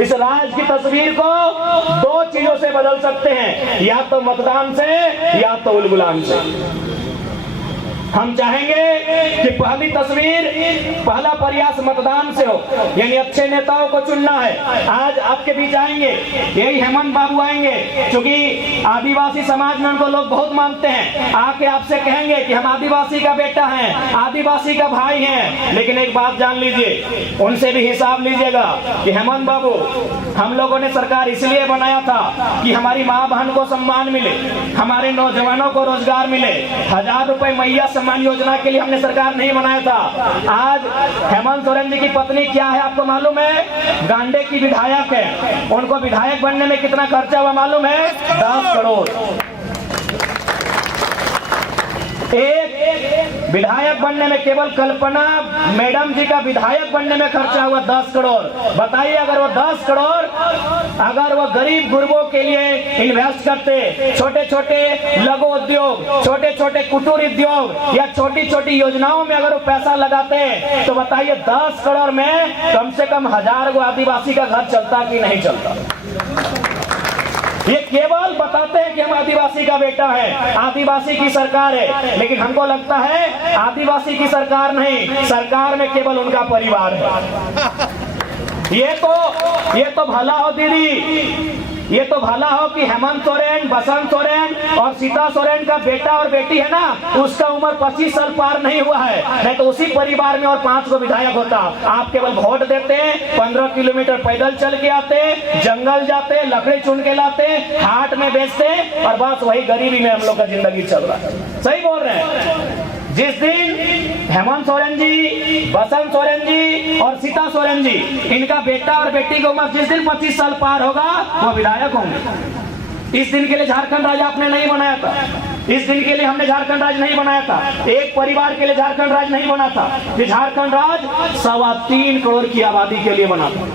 इस राज्य की तस्वीर को दो चीजों से बदल सकते हैं, या तो मतदान से या तो उलगुलान से। हम चाहेंगे कि पहली तस्वीर, पहला प्रयास मतदान से हो, यानी अच्छे नेताओं को चुनना है। आज आपके बीच आएंगे, यही हेमंत बाबू आएंगे, क्योंकि आदिवासी समाज में उनको लोग बहुत मानते हैं। आके आपसे कहेंगे कि हम आदिवासी का बेटा हैं, आदिवासी का भाई हैं। लेकिन एक बात जान लीजिए, उनसे भी हिसाब लीजिएगा कि हेमंत बाबू, हम लोगों ने सरकार इसलिए बनाया था कि हमारी माँ बहन को सम्मान मिले, हमारे नौजवानों को रोजगार मिले। 1000 रुपए मैया सम्मान योजना के लिए हमने सरकार नहीं बनाया था। आज हेमंत सोरेन जी की पत्नी क्या है आपको मालूम है? गांडे की विधायक है। उनको विधायक बनने में कितना खर्चा हुआ मालूम है? 10 करोड़। एक विधायक बनने में, केवल कल्पना मैडम जी का विधायक बनने में खर्चा हुआ 10 करोड़। बताइए, अगर वो 10 करोड़ अगर वो गरीब गुरबों के लिए इन्वेस्ट करते, छोटे छोटे लघु उद्योग, छोटे छोटे कुटीर उद्योग या छोटी छोटी योजनाओं में अगर वो पैसा लगाते, तो बताइए 10 करोड़ में कम से कम 1000 गो आदिवासी का घर चलता कि नहीं चलता? ये केवल बताते हैं कि हम आदिवासी का बेटा है, आदिवासी की सरकार है, लेकिन हमको लगता है आदिवासी की सरकार नहीं, सरकार में केवल उनका परिवार है। ये तो भला हो दीदी, ये तो भला हो कि हेमंत सोरेन, बसंत सोरेन और सीता सोरेन का बेटा और बेटी है ना, उसका उम्र 25 साल पार नहीं हुआ है, नहीं तो उसी परिवार में और 5 को विधायक होता। आप केवल वोट देते, 15 किलोमीटर पैदल चल के आते, जंगल जाते, लकड़ी चुन के लाते, हाट में बेचते, और बस वही गरीबी में हम लोग का जिंदगी चल रहा है। सही बोल रहे हैं। जिस दिन हेमंत सोरेन जी, बसंत सोरेन जी और सीता सोरेन जी, इनका बेटा और बेटी की उम्र जिस दिन 25 साल पार होगा, वो विधायक होंगे। इस दिन के लिए झारखंड राज्य आपने नहीं बनाया था, इस दिन के लिए हमने झारखंड राज्य नहीं बनाया था, एक परिवार के लिए झारखंड राज्य नहीं बना था। ये झारखंड राज्य 3.25 करोड़ की आबादी के लिए बना था।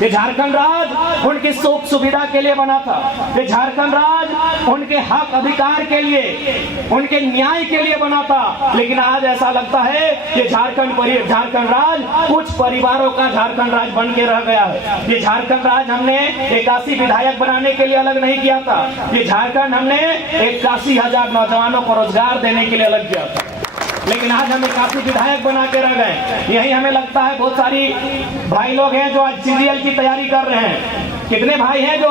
ये झारखंड राज उनकी सुख सुविधा के लिए बना था। ये झारखंड राज उनके हक अधिकार के लिए, उनके न्याय के लिए बना था। लेकिन आज ऐसा लगता है कि झारखंड राज कुछ परिवारों का झारखंड राज बन के रह गया है। ये झारखंड राज हमने 81 विधायक बनाने के लिए अलग नहीं किया था। ये झारखंड हमने 81,000 नौजवानों को रोजगार देने के लिए अलग किया था। लेकिन आज हमें काफी विधायक बना के रह गए। यही हमें लगता है बहुत सारी भाई लोग हैं जो आज सीजीएल की तैयारी कर रहे हैं। कितने भाई हैं जो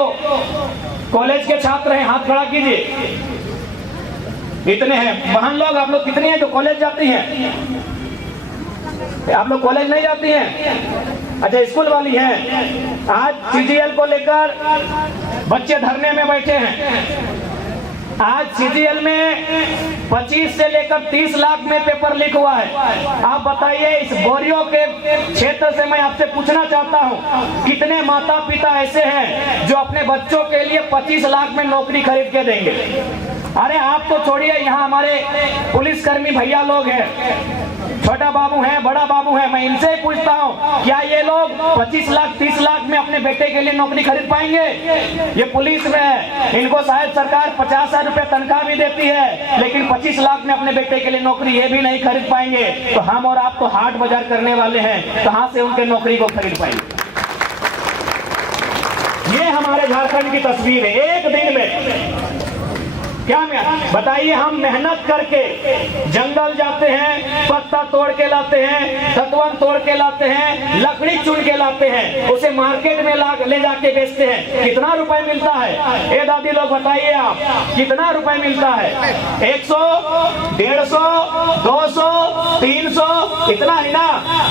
कॉलेज के छात्र हैं? हाथ खड़ा कीजिए। इतने हैं। बहन लोग, आप लोग कितने हैं जो कॉलेज जाती हैं? आप लोग कॉलेज नहीं जाती हैं? अच्छा, स्कूल वाली हैं। आज सीजीएल को लेकर बच्चे धरने में बैठे हैं। आज सीजीएल में 25 से लेकर 30 लाख में पेपर लीक हुआ है। आप बताइए, इस बोरियो के क्षेत्र से मैं आपसे पूछना चाहता हूं, कितने माता पिता ऐसे हैं जो अपने बच्चों के लिए 25 लाख में नौकरी खरीद के देंगे? अरे आप तो छोड़िए, यहाँ हमारे पुलिसकर्मी भैया लोग हैं, छोटा बाबू है, बड़ा बाबू है, मैं इनसे ही पूछता हूँ, क्या ये लोग 25 लाख 30 लाख में अपने बेटे के लिए नौकरी खरीद पाएंगे? ये पुलिस में है, इनको शायद सरकार 50,000 रुपए तनख्वाह भी देती है, लेकिन 25 लाख में अपने बेटे के लिए नौकरी ये भी नहीं खरीद पाएंगे। तो हम और आप तो हाट बाजार करने वाले हैं, कहाँ से उनके नौकरी को खरीद पाएंगे? ये हमारे झारखंड की तस्वीर है। एक दिन में क्या बताइए, हम मेहनत करके जंगल जाते हैं, पत्ता तोड़ के लाते हैं, सतवन तोड़ के लाते हैं, लकड़ी चुन के लाते हैं, उसे मार्केट में ले जाके बेचते हैं। कितना रुपए मिलता है? ए दादी लोग बताइए आप, कितना रुपए मिलता है? 100, 150, 200, 300, इतना है ना?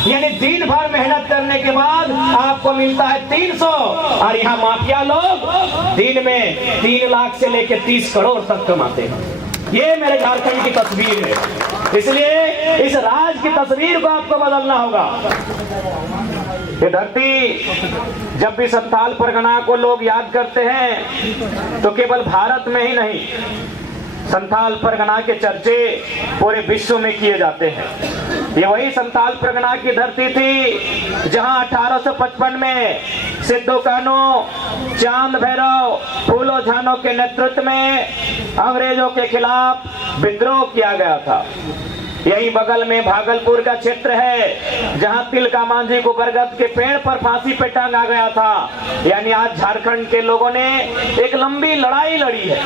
यानी दिन भर मेहनत करने के बाद आपको मिलता है 300। और यहाँ माफिया लोग दिन में 3 लाख से लेकर 30 करोड़ तक कमाते हैं। ये मेरे झारखंड की तस्वीर है। इसलिए इस राज्य की तस्वीर को आपको बदलना होगा। ये धरती, जब भी संथाल परगना को लोग याद करते हैं तो केवल भारत में ही नहीं, संथाल परगना के चर्चे पूरे विश्व में किए जाते हैं। ये वही संथाल परगना की धरती थी जहां 1855 में सिद्धो कान्हू, चांद भैरव, फूलो झानो के नेतृत्व में अंग्रेजों के खिलाफ विद्रोह किया गया था। यही बगल में भागलपुर का क्षेत्र है जहां तिलका मांझी को बरगद के पेड़ पर फांसी पे टांगा गया था। यानी आज झारखंड के लोगों ने एक लंबी लड़ाई लड़ी है,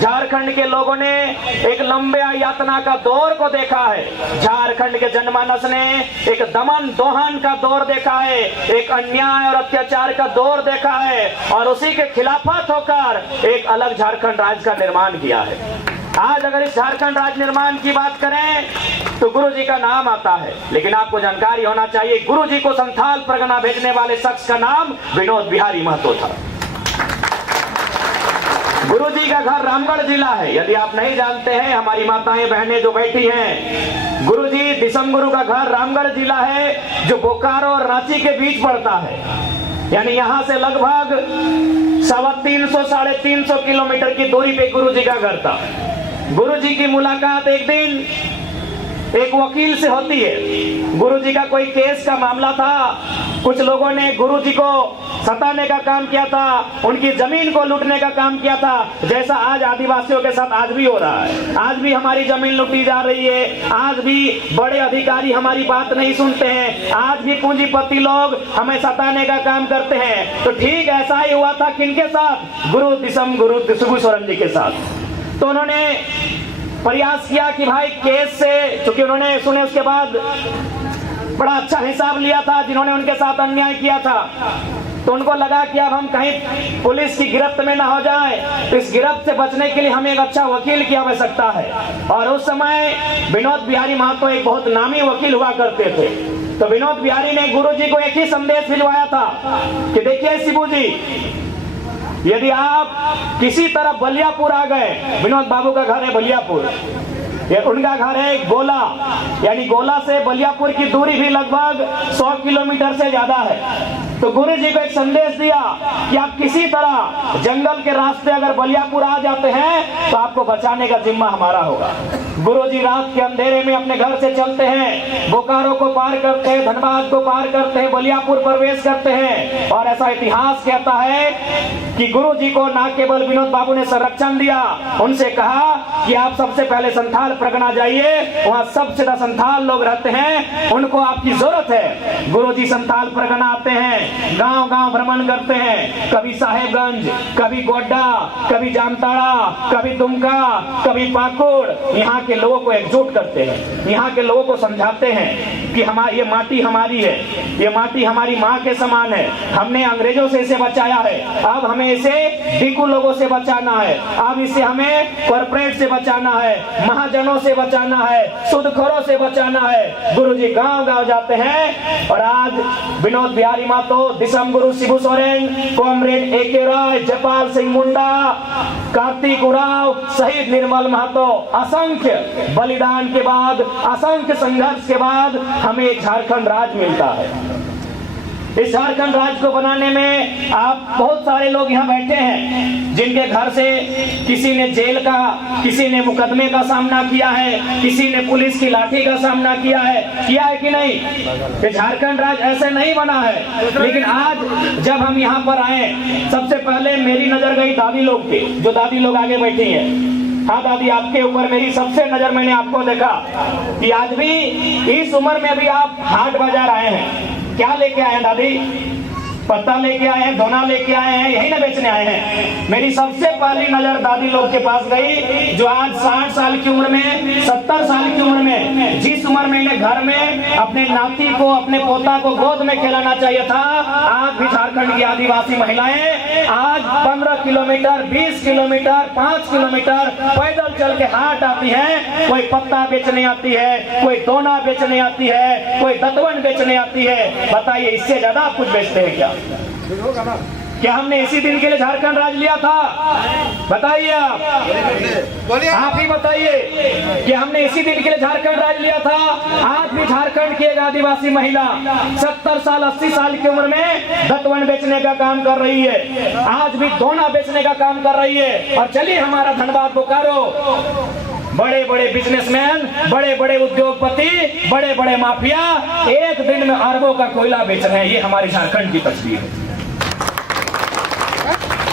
झारखंड के लोगों ने एक लंबे यातना का दौर को देखा है, झारखंड के जनमानस ने एक दमन दोहन का दौर देखा है, एक अन्याय और अत्याचार का दौर देखा है और उसी के खिलाफत होकर एक अलग झारखंड राज्य का निर्माण किया है। आज अगर इस झारखंड राज्य निर्माण की बात करें तो गुरु जी का नाम आता है, लेकिन आपको जानकारी होना चाहिए गुरु जी को संथाल परगना भेजने वाले शख्स का नाम विनोद बिहारी महतो था। गुरु जी का घर रामगढ़ जिला है। यदि आप नहीं जानते हैं, हमारी माताएं बहनें जो बैठी हैं, गुरु जी दिसम गुरु का घर रामगढ़ जिला है जो बोकारो और रांची के बीच पड़ता है। यानी यहाँ से लगभग 350 साढ़े 300 किलोमीटर की दूरी पे गुरु जी का घर था। गुरु जी की मुलाकात एक दिन एक वकील से होती है। गुरु जी का कोई केस का मामला था, कुछ लोगों ने गुरु जी को सताने का काम किया था, उनकी जमीन को लूटने का काम किया था, जैसा आज आदिवासियों के साथ आज भी हो रहा है। आज भी हमारी जमीन लूटी जा रही है, आज भी बड़े अधिकारी हमारी बात नहीं सुनते हैं, आज भी पूंजीपति लोग हमें सताने का काम करते हैं। तो ठीक ऐसा ही हुआ था किनके साथ? गुरु दिसम गुरु शिबू सोरेन जी के साथ। तो उन्होंने प्रयास किया कि भाई केस से, क्योंकि उन्होंने सुने उसके बाद बड़ा अच्छा हिसाब लिया था जिन्होंने उनके साथ अन्याय किया था, तो उनको लगा कि अब हम कहीं पुलिस की गिरफ्त में ना हो जाए, तो इस गिरफ्त से बचने के लिए हमें एक अच्छा वकील की आवश्यकता है। और उस समय विनोद बिहारी महतो एक बहुत नामी वकील हुआ करते थे। तो विनोद बिहारी ने गुरु जी को एक ही संदेश भिजवाया था कि देखिए शिबू जी, यदि आप किसी तरह बलियापुर आ गए, विनोद बाबू का घर है बलियापुर, उनका घर है गोला, यानी गोला से बलियापुर की दूरी भी लगभग 100 किलोमीटर से ज्यादा है। तो गुरु जी को एक संदेश दिया कि आप किसी तरह जंगल के रास्ते अगर बलियापुर आ जाते हैं तो आपको बचाने का जिम्मा हमारा होगा। गुरु जी रात के अंधेरे में अपने घर से चलते हैं, बोकारो को पार करते हैं, धनबाद को पार करते हैं, बलियापुर प्रवेश करते हैं। और ऐसा इतिहास कहता है कि गुरु जी को ना केवल विनोद बाबू ने संरक्षण दिया, उनसे कहा कि आप सबसे पहले संथाल परगना जाइए, वहाँ सबसे ज्यादा संथाल लोग रहते हैं, उनको आपकी जरूरत है। गुरु जी संथाल परगना आते हैं, गांव गांव भ्रमण करते हैं, कभी साहेबगंज, कभी गोड्डा, कभी जामताड़ा, कभी दुमका, कभी पाकुड़। यहाँ के लोगों को एकजुट करते हैं, यहाँ के लोगों को समझाते हैं कि हमारी ये माटी हमारी है, ये माटी हमारी माँ के समान है, हमने अंग्रेजों से इसे बचाया है, अब हमें इसे डीकू लोगों से बचाना है, अब इसे हमें कॉर्पोरेट से बचाना है, महाजनों से बचाना है, सूदखोरों से बचाना है। गुरु जी गांव गांव जाते हैं। और आज विनोद बिहारी महतो, दिसम गुरु शिबू सोरेन, कॉमरेड ए.के. रॉय, जयपाल सिंह मुंडा, कार्तिक उराव, शहीद निर्मल महतो, असंख्य बलिदान के बाद, असंख्य संघर्ष के बाद हमें एक झारखंड राज्य मिलता है। इस झारखंड राज्य को बनाने में आप बहुत सारे लोग यहाँ बैठे हैं जिनके घर से किसी ने जेल का, किसी ने मुकदमे का सामना किया है, किसी ने पुलिस की लाठी का सामना किया है कि नहीं? ये झारखंड राज्य ऐसे नहीं बना है। लेकिन आज जब हम यहाँ पर आए, सबसे पहले मेरी नजर गई दादी लोग पे, जो दादी लोग आगे बैठी हैं। हाँ दादी, आपके ऊपर मेरी सबसे नजर, मैंने आपको देखा कि आज भी इस उम्र में भी आप हाट बाजार आए हैं। क्या लेके आए हैं दादी? पत्ता लेके आए हैं, दोना लेके आए हैं, यही ना बेचने आए हैं? मेरी सबसे पहली नजर दादी लोग के पास गई जो आज 60 साल की उम्र में, 70 साल की उम्र में, जिस उम्र में इन्हें घर में अपने नाती को, अपने पोता को गोद में खिलाना चाहिए था, आज भी झारखंड की आदिवासी महिलाएं आज 15 किलोमीटर, 20 किलोमीटर, 5 किलोमीटर पैदल चल के हाट आती है। कोई पत्ता बेचने आती है, कोई दोना बेचने आती है, कोई दतवन बेचने आती है। बताइए, इससे ज्यादा आप कुछ बेचते हैं क्या? क्या हमने इसी दिन के लिए झारखंड राज्य लिया था? बताइए, आप ही बताइए कि हमने इसी दिन के लिए झारखंड राज्य लिया था? आज भी झारखंड की एक आदिवासी महिला 70 साल 80 साल की उम्र में दतवन बेचने का काम कर रही है, आज भी दोना बेचने का काम कर रही है। और चलिए, हमारा धनबाद बोकारो, बड़े बड़े बिजनेसमैन, बड़े बड़े उद्योगपति, बड़े बड़े माफिया एक दिन में अरबों का कोयला बेच रहे हैं। ये हमारी झारखंड की तस्वीर है।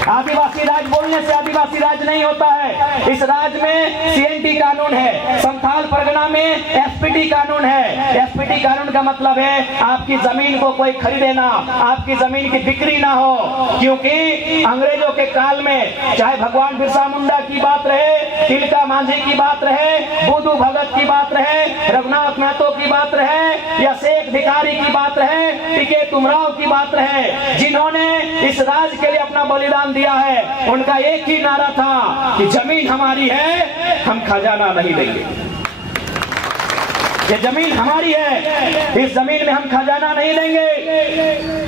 आदिवासी राज बोलने से आदिवासी राज नहीं होता है। इस राज्य में सीएनटी कानून है, संथाल परगना में एसपीटी कानून है। एसपीटी कानून का मतलब है आपकी जमीन को कोई खरीदे ना, आपकी जमीन की बिक्री ना हो, क्योंकि अंग्रेजों के काल में चाहे भगवान बिरसा मुंडा की बात रहे, तिलका मांझी की बात रहे, बुद्धू भगत की बात रहे, रघुनाथ महतो की बात रहे, या शेख भिखारी की बात रहे, टीके तुमराव की बात रहे, जिन्होंने इस राज्य के लिए अपना बलिदान दिया है, उनका एक ही नारा था कि जमीन हमारी है, हम खजाना नहीं देंगे। ये जमीन हमारी है, इस जमीन में हम खजाना नहीं देंगे।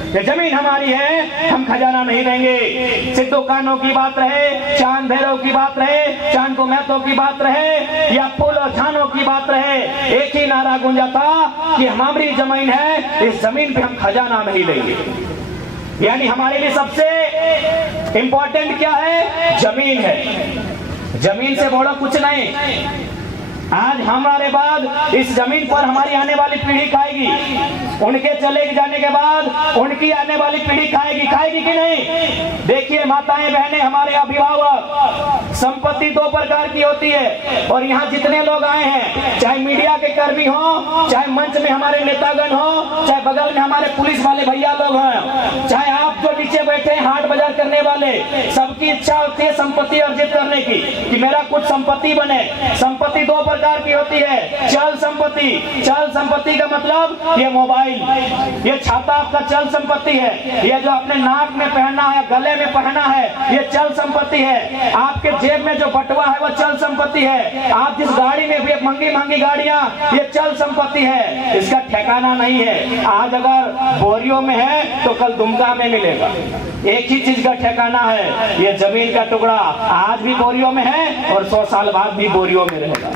ये जमीन हमारी है, हम खजाना नहीं देंगे। सिद्धू कान्हो की बात रहे, चांद भैरव की बात रहे, चांद को महतो की बात रहे, या फूलो छानो की बात रहे, एक ही नारा गूंजा था कि हमारी जमीन है, इस जमीन पे हम खजाना नहीं देंगे। यानी हमारे लिए सबसे इंपॉर्टेंट क्या है? जमीन है। जमीन से बड़ा कुछ नहीं। आज हमारे बाद इस जमीन पर हमारी आने वाली पीढ़ी खाएगी, उनके चले जाने के बाद उनकी आने वाली पीढ़ी खाएगी कि नहीं? देखिए माताएं बहनें, हमारे अभिभावक, संपत्ति दो प्रकार की होती है। और यहाँ जितने लोग आए हैं, चाहे मीडिया के कर्मी हो, चाहे मंच में हमारे नेतागण हो, चाहे बगल में हमारे पुलिस वाले भैया लोग हैं, चाहे आप जो नीचे बैठे हैं हाट बाजार करने वाले, सबकी इच्छा होती है संपत्ति अर्जित करने की, कि मेरा कुछ संपत्ति बने। संपत्ति दो प्रकार की होती है। चल संपत्ति, चल संपत्ति का मतलब ये मोबाइल, ये छाता आपका चल संपत्ति है। ये जो आपने नाक में पहनना है, गले में पहना है, ये चल संपत्ति है। आपके जेब में जो बटुआ है वो चल संपत्ति है। आप जिस गाड़ी में भी महंगी महंगी गाड़ियां, ये चल संपत्ति है, इसका ठिकाना नहीं है। आज अगर बोरियों में है तो कल दुमका में मिलेगा। एक ही चीज का ठिकाना है, ये जमीन का टुकड़ा आज भी बोरियों में है और 100 साल बाद भी बोरियों में रहेगा।